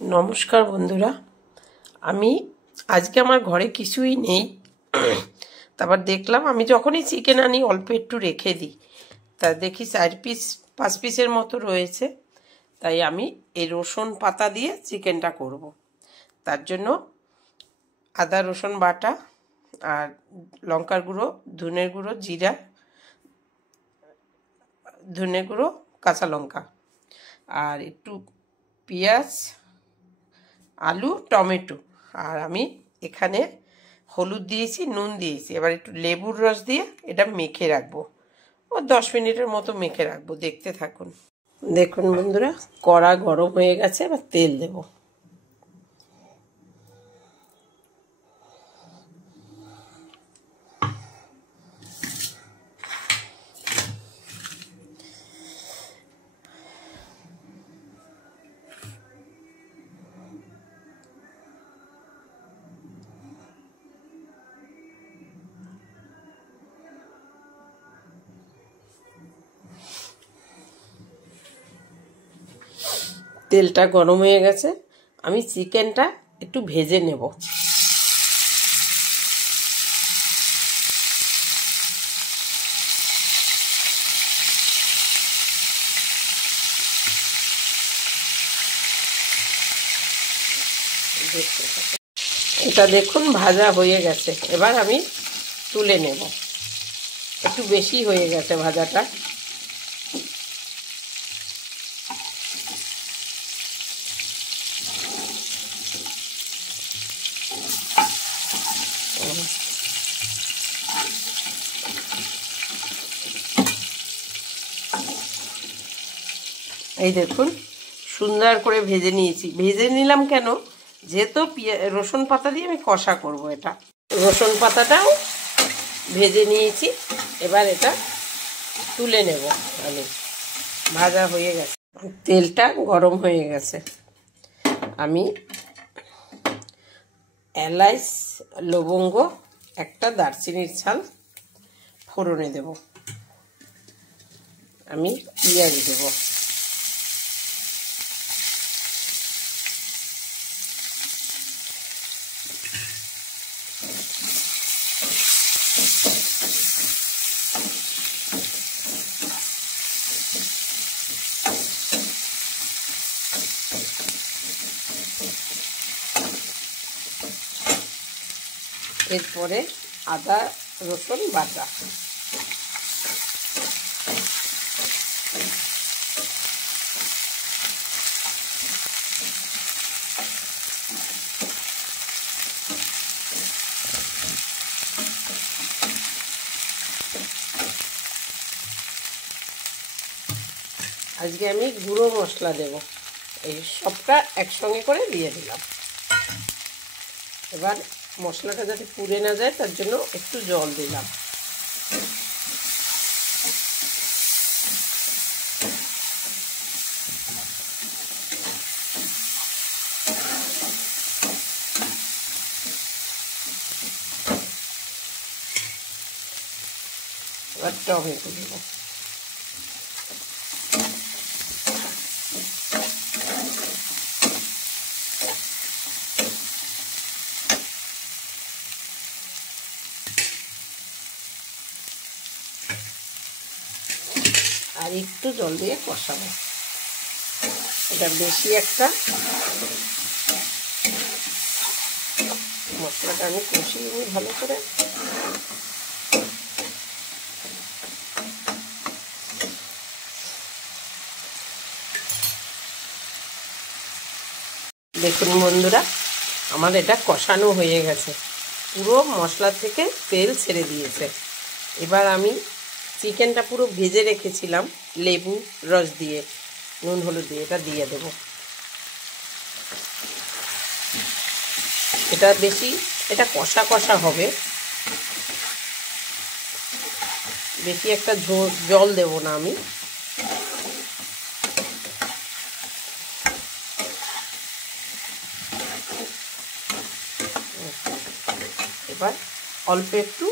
নমস্কার বন্ধুরা, আমি আজকে আমার ঘরে কিছুই নেই। তারপর দেখলাম আমি যখনই চিকেন আনি অল্প একটু রেখে দিই, তা দেখি 4-5 পিসের মতো রয়েছে। তাই আমি এই রসুন পাতা দিয়ে চিকেনটা করব। তার জন্য আদা রসুন বাটা আর লঙ্কার গুঁড়ো, ধনের গুঁড়ো, জিরা, ধনে গুঁড়ো, কাঁচা লঙ্কা আর একটু পেঁয়াজ, আলু, টমেটো, আর আমি এখানে হলুদ দিয়েছি, নুন দিয়েছি। এবার একটু লেবুর রস দিয়ে এটা মেখে রাখবো, 10 মিনিটের মতো মেখে রাখবো। দেখতে থাকুন। দেখুন বন্ধুরা, কড়া গরম হয়ে গেছে, এবার তেল দেব। তেলটা গরম হয়ে গেছে, আমি চিকেনটা একটু ভেজে নেব। এটা দেখুন ভাজা হয়ে গেছে, এবার আমি তুলে নেব। একটু বেশি হয়ে গেছে ভাজাটা। এই দেখুন সুন্দর করে ভেজে নিয়েছি। ভেজে নিলাম কেন, যেহেতু রসুন পাতা দিয়ে আমি কষা করব। এটা রসুন পাতাটাও ভেজে নিয়েছি, এবার এটা তুলে নেব আমি। ভাজা হয়ে গেছে, তেলটা গরম হয়ে গেছে। আমি এলাচ, লবঙ্গ, একটা দারচিনির ছাল ফোড়নে দেব। আমি পেঁয়াজ দেব। এরপরে আদা রসুন বাটা। আজকে আমি গুঁড়ো মশলা দেব, এই সবটা একসঙ্গে করে দিয়ে দিলাম। এবার মশলাটা যাতে পুড়ে না যায় তার জন্য একটু জল দিলাম। এবার টমেটো দেব। আর একটু জল দিয়ে কষাবো। এটা বেশি একটা মশলাটা আমি কষিয়ে নিই ভালো করে। দেখুন বন্ধুরা, আমার এটা কষানো হয়ে গেছে, পুরো মশলা থেকে তেল ছেড়ে দিয়েছে। এবার আমি চিকেনটা পুরো ভেজে রেখেছিলাম লেবু রস দিয়ে, নুন হলুদ দিয়ে, এটা দিয়ে দেব। এটা কষা কষা হবে, বেশি একটা জল দেব না আমি। এবার অল্প একটু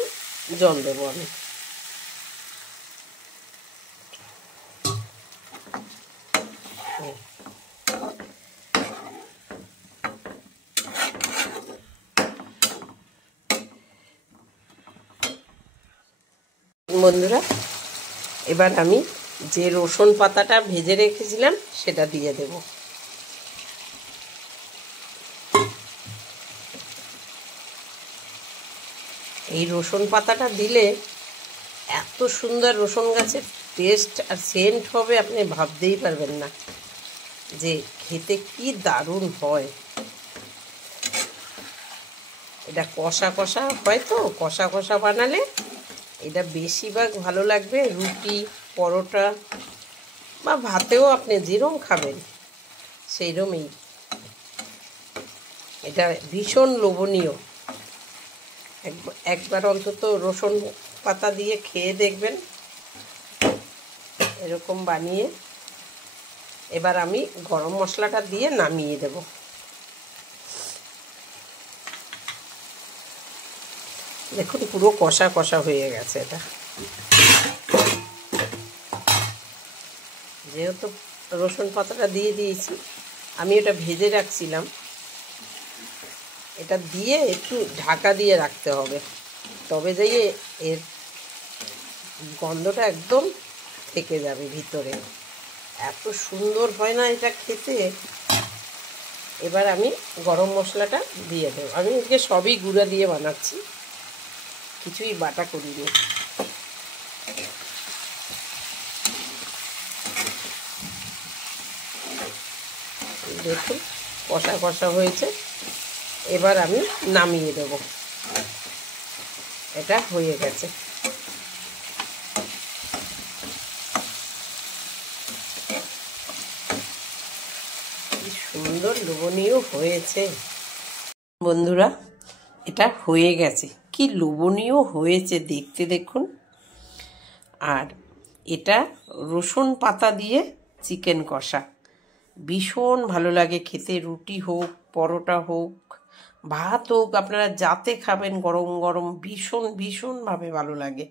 জল দেব আমি। বন্ধুরা, এবার আমি যে রসুন পাতাটা ভেজে রেখেছিলাম সেটা দিয়ে দেব। এই রসুন পাতাটা দিলে এত সুন্দর রসুন গাছের টেস্ট আর সেন্ট হবে, আপনি ভাবতেই পারবেন না যে খেতে কি দারুণ হয়। এটা কষা কষা হয়, তো কষা কষা বানালে এটা বেশিরভাগ ভালো লাগবে রুটি, পরোটা বা ভাতেও, আপনি যেরকম খাবেন সেইরকমই। এটা ভীষণ লোভনীয়। একবার অন্তত রসুন পাতা দিয়ে খেয়ে দেখবেন এরকম বানিয়ে। এবার আমি গরম মশলাটা দিয়ে নামিয়ে দেব। দেখুন পুরো কষা কষা হয়ে গেছে। এটা যেহেতু রসুন পাতাটা দিয়ে দিয়েছি, আমি এটা ভেজে রাখছিলাম, এটা দিয়ে একটু ঢাকা দিয়ে রাখতে হবে, তবে যেয়ে এর গন্ধটা একদম থেকে যাবে ভিতরে। এত সুন্দর হয় না এটা খেতে। এবার আমি গরম মশলাটা দিয়ে দেবো। আমি আজকে সবই গুঁড়া দিয়ে বানাচ্ছি, কিছুই বাটা করিনি। দেখুন কষা কষা হয়েছে। এবার আমি নামিয়ে দেব। এটা হয়ে গেছে। কি সুন্দর লোভনীয় হয়েছে বন্ধুরা, এটা হয়ে গেছে। কি লোভনীয় হয়েছে দেখতে, দেখুন। আর এটা রসুন পাতা দিয়ে চিকেন কষা ভীষণ ভালো লাগে খেতে। রুটি হোক, পরোটা হোক, ভাত হোক, আপনারা যাতে খাবেন গরম গরম ভীষণ ভীষণভাবে ভালো লাগে।